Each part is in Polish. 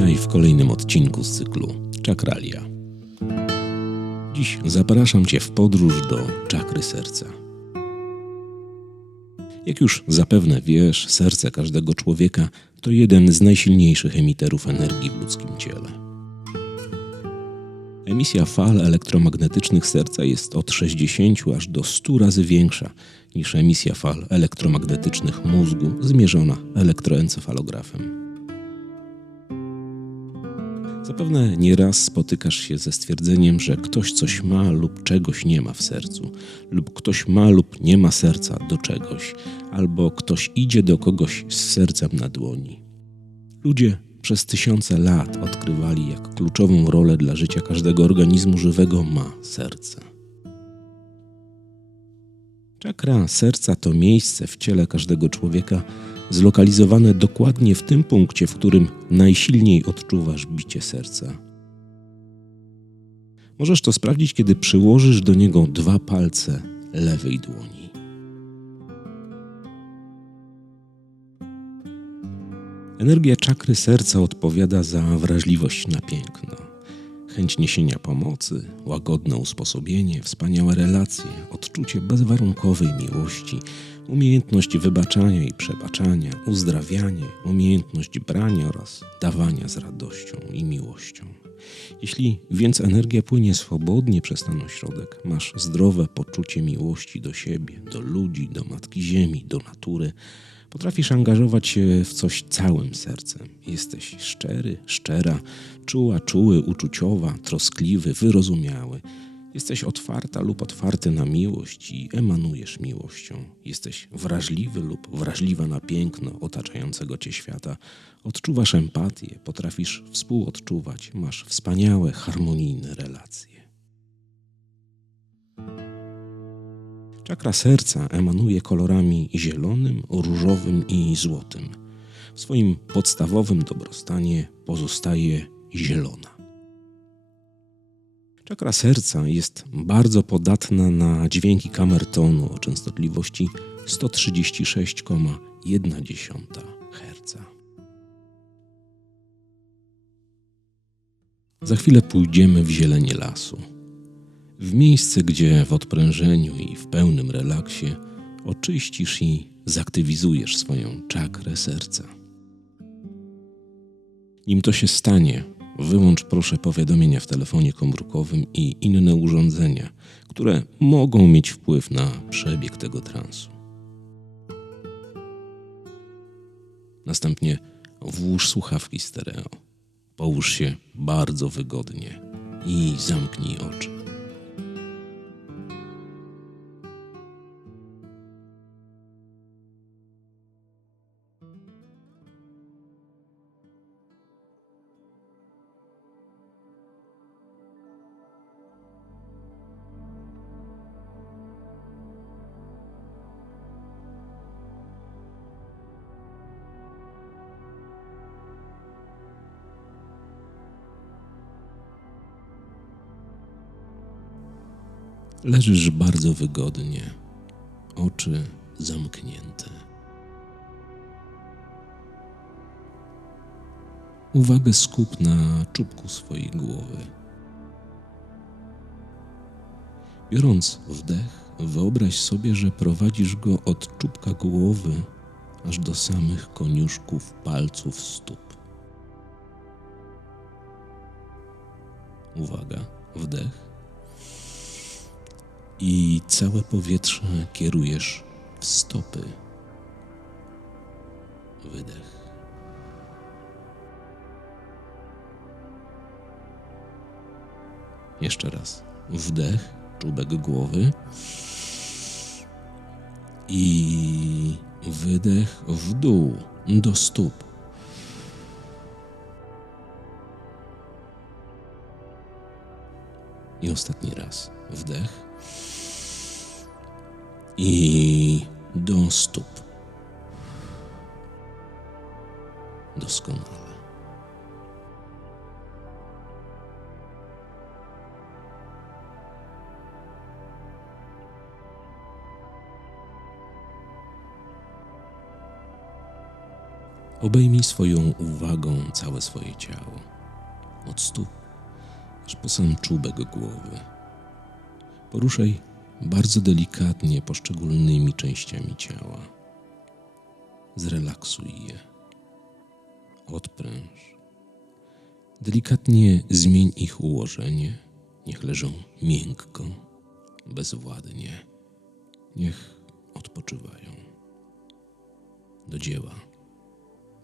Witaj w kolejnym odcinku z cyklu Czakralia. Dziś zapraszam Cię w podróż do czakry serca. Jak już zapewne wiesz, serce każdego człowieka to jeden z najsilniejszych emiterów energii w ludzkim ciele. Emisja fal elektromagnetycznych serca jest od 60 aż do 100 razy większa niż emisja fal elektromagnetycznych mózgu zmierzona elektroencefalografem. Zapewne nieraz spotykasz się ze stwierdzeniem, że ktoś coś ma lub czegoś nie ma w sercu, lub ktoś ma lub nie ma serca do czegoś, albo ktoś idzie do kogoś z sercem na dłoni. Ludzie przez tysiące lat odkrywali, jak kluczową rolę dla życia każdego organizmu żywego ma serce. Czakra serca to miejsce w ciele każdego człowieka, zlokalizowane dokładnie w tym punkcie, w którym najsilniej odczuwasz bicie serca. Możesz to sprawdzić, kiedy przyłożysz do niego dwa palce lewej dłoni. Energia czakry serca odpowiada za wrażliwość na piękno, chęć niesienia pomocy, łagodne usposobienie, wspaniałe relacje, odczucie bezwarunkowej miłości, umiejętność wybaczania i przebaczania, uzdrawianie, umiejętność brania oraz dawania z radością i miłością. Jeśli więc energia płynie swobodnie przez ten ośrodek, masz zdrowe poczucie miłości do siebie, do ludzi, do Matki Ziemi, do natury, potrafisz angażować się w coś całym sercem. Jesteś szczery, szczera, czuła, czuły, uczuciowa, troskliwy, wyrozumiały. Jesteś otwarta lub otwarty na miłość i emanujesz miłością. Jesteś wrażliwy lub wrażliwa na piękno otaczającego cię świata. Odczuwasz empatię, potrafisz współodczuwać, masz wspaniałe, harmonijne relacje. Czakra serca emanuje kolorami zielonym, różowym i złotym. W swoim podstawowym dobrostanie pozostaje zielona. Czakra serca jest bardzo podatna na dźwięki kamertonu o częstotliwości 136,1 Hz. Za chwilę pójdziemy w zielenie lasu. W miejsce, gdzie w odprężeniu i w pełnym relaksie oczyścisz i zaktywizujesz swoją czakrę serca. Nim to się stanie, Wyłącz proszę powiadomienia w telefonie komórkowym i inne urządzenia, które mogą mieć wpływ na przebieg tego transu. Następnie włóż słuchawki stereo. Połóż się bardzo wygodnie i zamknij oczy. Leżysz bardzo wygodnie, oczy zamknięte. Uwagę skup na czubku swojej głowy. Biorąc wdech, wyobraź sobie, że prowadzisz go od czubka głowy aż do samych koniuszków palców stóp. Uwaga, wdech i całe powietrze kierujesz w stopy. Wydech. Jeszcze raz. Wdech, czubek głowy. I wydech w dół, do stóp. I ostatni raz. Wdech i do stóp. Doskonale. Obejmij swoją uwagą całe swoje ciało, od stóp aż po sam czubek głowy. Poruszaj bardzo delikatnie poszczególnymi częściami ciała. Zrelaksuj je. Odpręż. Delikatnie zmień ich ułożenie. Niech leżą miękko, bezwładnie. Niech odpoczywają. Do dzieła.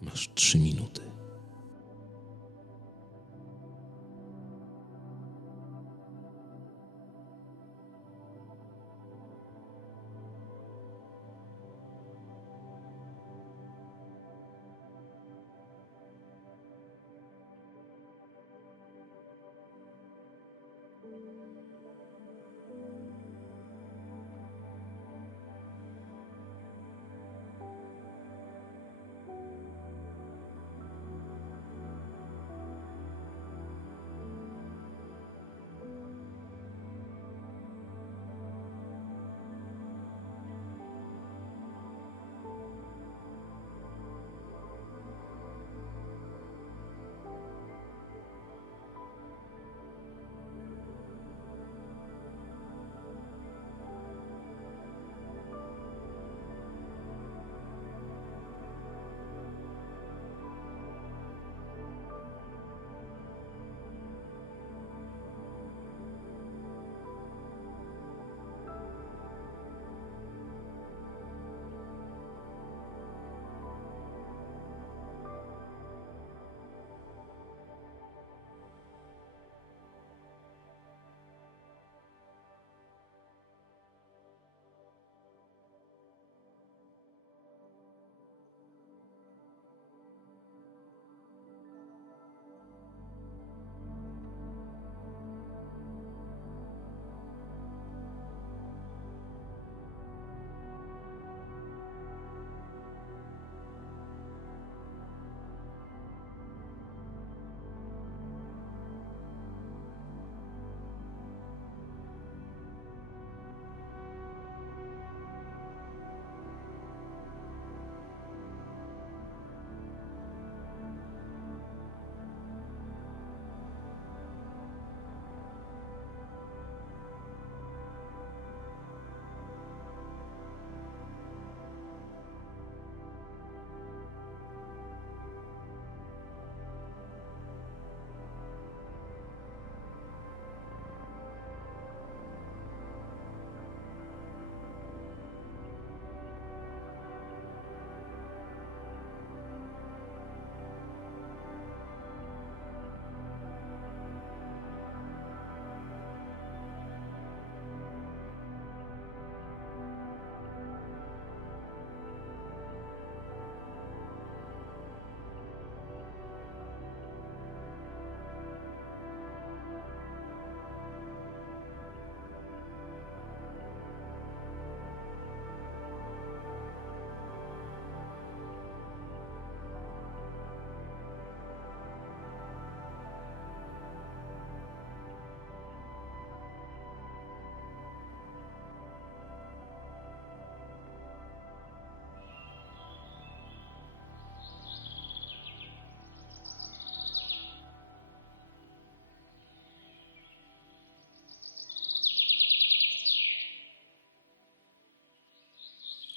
Masz trzy minuty.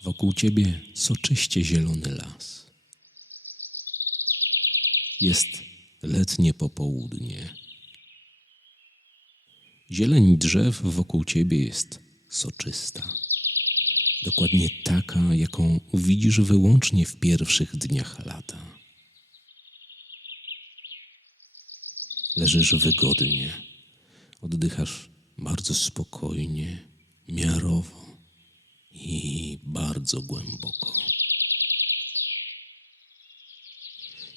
Wokół ciebie soczyście zielony las. Jest letnie popołudnie. Zieleń drzew wokół ciebie jest soczysta. Dokładnie taka, jaką widzisz wyłącznie w pierwszych dniach lata. Leżysz wygodnie, oddychasz bardzo spokojnie, miarowo i bardzo głęboko.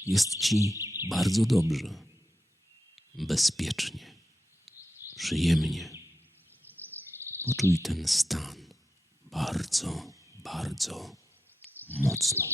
Jest ci bardzo dobrze, bezpiecznie, przyjemnie. Poczuj ten stan bardzo, bardzo mocno.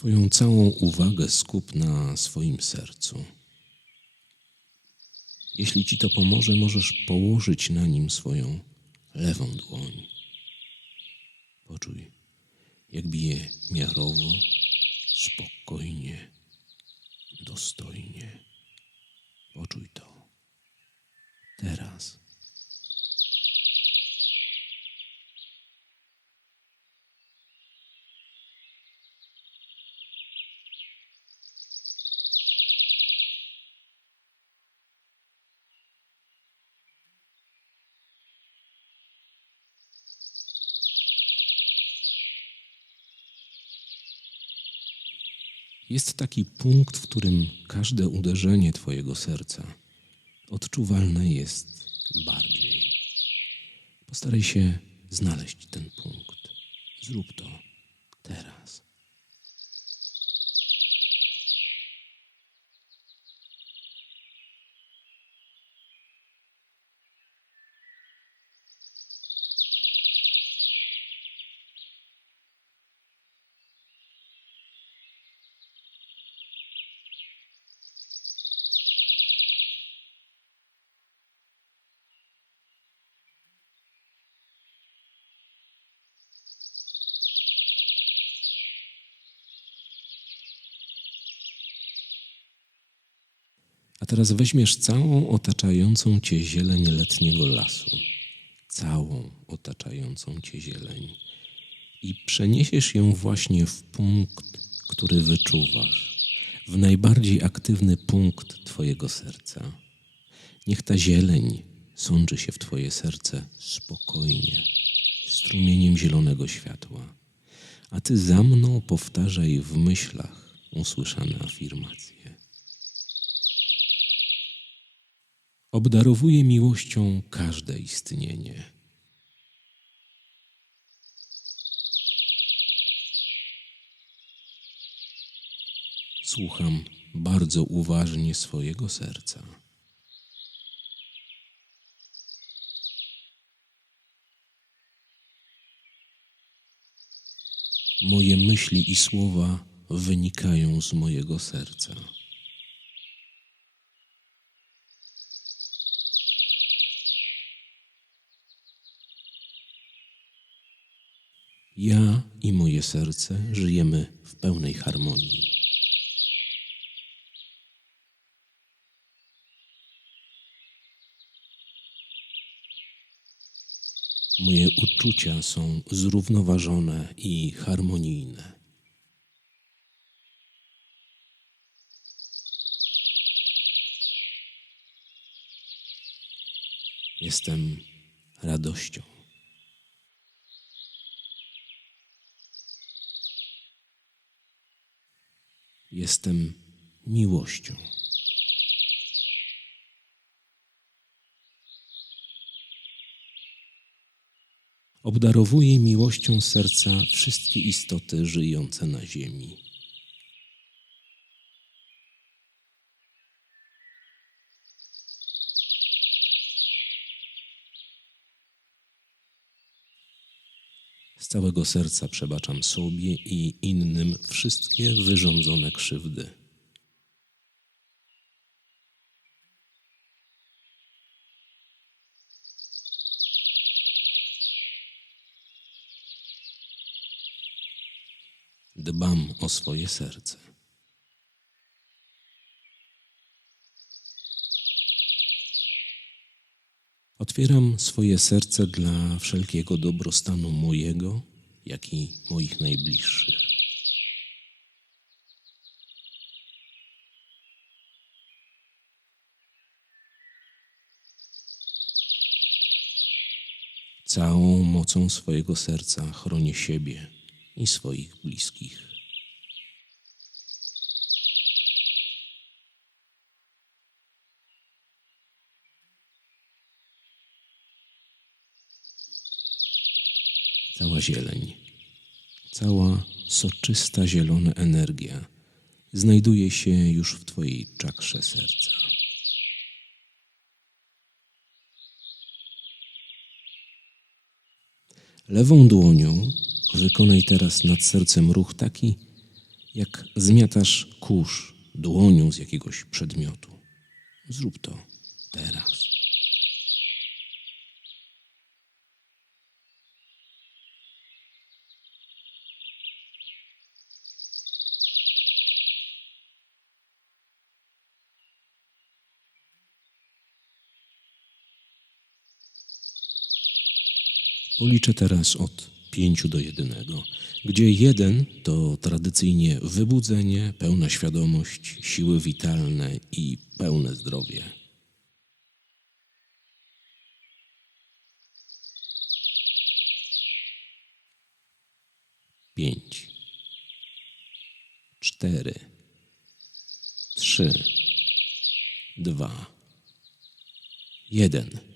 Swoją całą uwagę skup na swoim sercu. Jeśli ci to pomoże, możesz położyć na nim swoją lewą dłoń. Poczuj, jak bije miarowo, spokojnie, dostojnie. Poczuj to. Teraz. Jest taki punkt, w którym każde uderzenie Twojego serca odczuwalne jest bardziej. Postaraj się znaleźć ten punkt. Zrób to teraz. A teraz weźmiesz całą otaczającą cię zieleń letniego lasu, całą otaczającą cię zieleń i przeniesiesz ją właśnie w punkt, który wyczuwasz, w najbardziej aktywny punkt Twojego serca. Niech ta zieleń sączy się w Twoje serce spokojnie, strumieniem zielonego światła, a Ty za mną powtarzaj w myślach usłyszane afirmacje. Obdarowuje miłością każde istnienie. Słucham bardzo uważnie swojego serca. Moje myśli i słowa wynikają z mojego serca. Ja i moje serce żyjemy w pełnej harmonii. Moje uczucia są zrównoważone i harmonijne. Jestem radością. Jestem miłością. Obdarowuję miłością serca wszystkie istoty żyjące na ziemi. Całego serca przebaczam sobie i innym wszystkie wyrządzone krzywdy. Dbam o swoje serce. Otwieram swoje serce dla wszelkiego dobrostanu mojego, jak i moich najbliższych. Całą mocą swojego serca chronię siebie i swoich bliskich. Cała zieleń, cała soczysta zielona energia znajduje się już w Twojej czakrze serca. Lewą dłonią wykonaj teraz nad sercem ruch taki, jak zmiatasz kurz dłonią z jakiegoś przedmiotu. Zrób to teraz. Policzę teraz od pięciu do jednego, gdzie jeden to tradycyjnie wybudzenie, pełna świadomość, siły witalne i pełne zdrowie. Pięć, cztery, trzy, dwa, jeden.